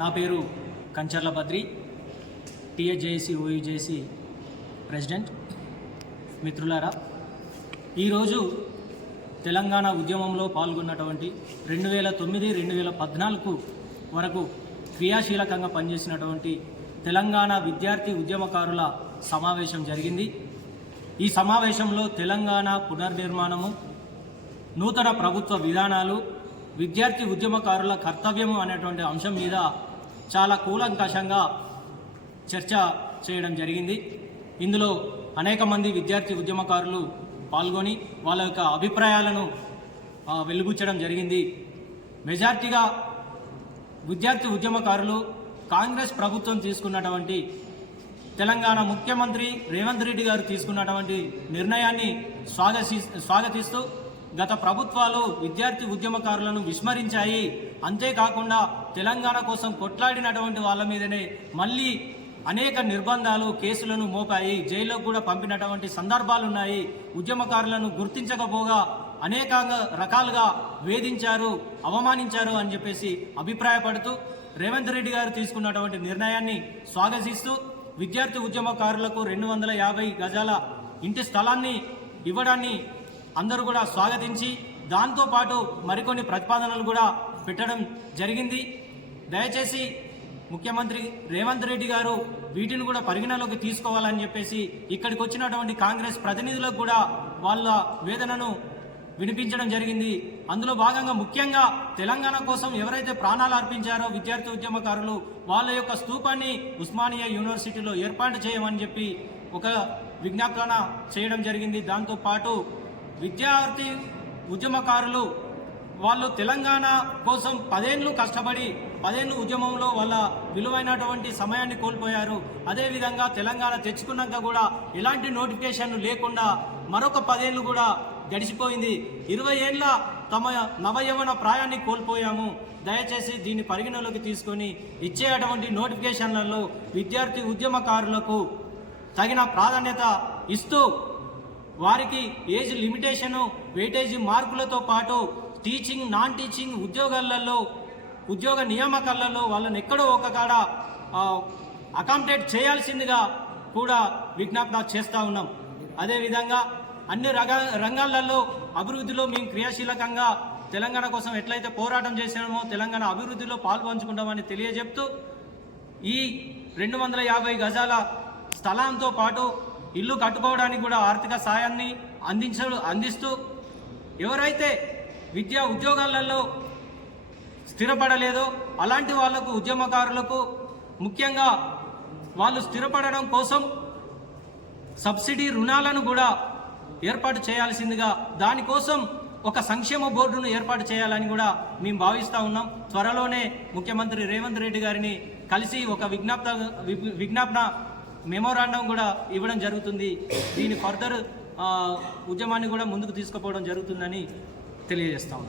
నా పేరు Kancharla Badri TSJC OUJC president. మిత్రులారా ఈరోజు తెలంగాణ ఉద్యమంలో పాల్గొన్నటువంటి రెండు వేల తొమ్మిది రెండు వేల పద్నాలుగు వరకు క్రియాశీలకంగా పనిచేసినటువంటి తెలంగాణ విద్యార్థి ఉద్యమకారుల సమావేశం జరిగింది. ఈ సమావేశంలో తెలంగాణ పునర్నిర్మాణము నూతన ప్రభుత్వ విధానాలు విద్యార్థి ఉద్యమకారుల కర్తవ్యము అనేటువంటి అంశం మీద చాలా కూలంకషంగా చర్చ చేయడం జరిగింది. ఇందులో అనేక మంది విద్యార్థి ఉద్యమకారులు పాల్గొని వాళ్ళ యొక్క అభిప్రాయాలను వెలుగుచ్చడం జరిగింది. మెజార్టీగా విద్యార్థి ఉద్యమకారులు కాంగ్రెస్ ప్రభుత్వం తీసుకున్నటువంటి తెలంగాణ ముఖ్యమంత్రి రేవంత్ రెడ్డి గారు తీసుకున్నటువంటి నిర్ణయాన్ని స్వాగతి స్వాగతిస్తూ గత ప్రభుత్వాలు విద్యార్థి ఉద్యమకారులను విస్మరించాయి. అంతేకాకుండా తెలంగాణ కోసం కొట్లాడినటువంటి వాళ్ళ మీదనే మళ్ళీ అనేక నిర్బంధాలు కేసులను మోపాయి జైల్లో కూడా పంపినటువంటి సందర్భాలున్నాయి ఉద్యమకారులను గుర్తించకపోగా అనేక రకాలుగా వేధించారు అవమానించారు అని చెప్పేసి అభిప్రాయపడుతూ రేవంత్ రెడ్డి గారు తీసుకున్నటువంటి నిర్ణయాన్ని స్వాగతిస్తూ విద్యార్థి ఉద్యమకారులకు రెండు వందల యాభై గజాల ఇంటి స్థలాన్ని ఇవ్వడాన్ని అందరూ కూడా స్వాగతించి దాంతోపాటు మరికొన్ని ప్రతిపాదనలు కూడా పెట్టడం జరిగింది. దయచేసి ముఖ్యమంత్రి రేవంత్ రెడ్డి గారు వీటిని కూడా పరిగణలోకి తీసుకోవాలని చెప్పేసి ఇక్కడికి వచ్చినటువంటి కాంగ్రెస్ ప్రతినిధులకు కూడా వాళ్ళ వేదనను వినిపించడం జరిగింది. అందులో భాగంగా ముఖ్యంగా తెలంగాణ కోసం ఎవరైతే ప్రాణాలు అర్పించారో విద్యార్థి ఉద్యమకారులు వాళ్ళ యొక్క స్తూపాన్ని ఉస్మానియా యూనివర్సిటీలో ఏర్పాటు చేయమని చెప్పి ఒక విజ్ఞాపన చేయడం జరిగింది. దాంతోపాటు విద్యార్థి ఉద్యమకారులు వాళ్ళు తెలంగాణ కోసం పదేళ్ళు కష్టపడి పదేళ్ళు ఉద్యమంలో వాళ్ళ విలువైనటువంటి సమయాన్ని కోల్పోయారు. అదేవిధంగా తెలంగాణ తెచ్చుకున్నాక కూడా ఎలాంటి నోటిఫికేషన్ లేకుండా మరొక పదేళ్ళు కూడా గడిచిపోయింది. ఇరవై ఏళ్ళ తమ నవయవన ప్రాయాన్ని కోల్పోయాము. దయచేసి దీన్ని పరిగణలోకి తీసుకొని ఇచ్చేటువంటి నోటిఫికేషన్లలో విద్యార్థి ఉద్యమకారులకు తగిన ప్రాధాన్యత ఇస్తూ వారికి ఏజ్ లిమిటేషను వెయిటేజీ మార్కులతో పాటు టీచింగ్ నాన్ టీచింగ్ ఉద్యోగాలలో ఉద్యోగ నియామకాలలో వాళ్ళని ఎక్కడో ఒక కాడ అకామిడేట్ చేయాల్సిందిగా కూడా విజ్ఞాపన చేస్తూ ఉన్నాం. అదేవిధంగా అన్ని రగ రంగాలలో అభివృద్ధిలో మేము క్రియాశీలకంగా తెలంగాణ కోసం ఎట్లయితే పోరాటం చేసామో తెలంగాణ అభివృద్ధిలో పాల్పంచుకుంటామని తెలియజెప్తూ ఈ రెండు వందల యాభై గజాల స్థలంతో పాటు ఇల్లు కట్టుకోవడానికి కూడా ఆర్థిక సాయాన్ని అందించ అందిస్తూ ఎవరైతే విద్యా ఉద్యోగాలలో స్థిరపడలేదో అలాంటి వాళ్ళకు ఉద్యమకారులకు ముఖ్యంగా వాళ్ళు స్థిరపడడం కోసం సబ్సిడీ రుణాలను కూడా ఏర్పాటు చేయాల్సిందిగా దానికోసం ఒక సంక్షేమ బోర్డును ఏర్పాటు చేయాలని కూడా మేము భావిస్తూ ఉన్నాం. త్వరలోనే ముఖ్యమంత్రి రేవంత్ రెడ్డి గారిని కలిసి ఒక విజ్ఞాప్త వి- విజ్ఞాపన మెమోరాండం కూడా ఇవ్వడం జరుగుతుంది. దీని ఫర్దర్ ఉద్యమాన్ని కూడా ముందుకు తీసుకుపోవడం జరుగుతుందని తెలియజేస్తాము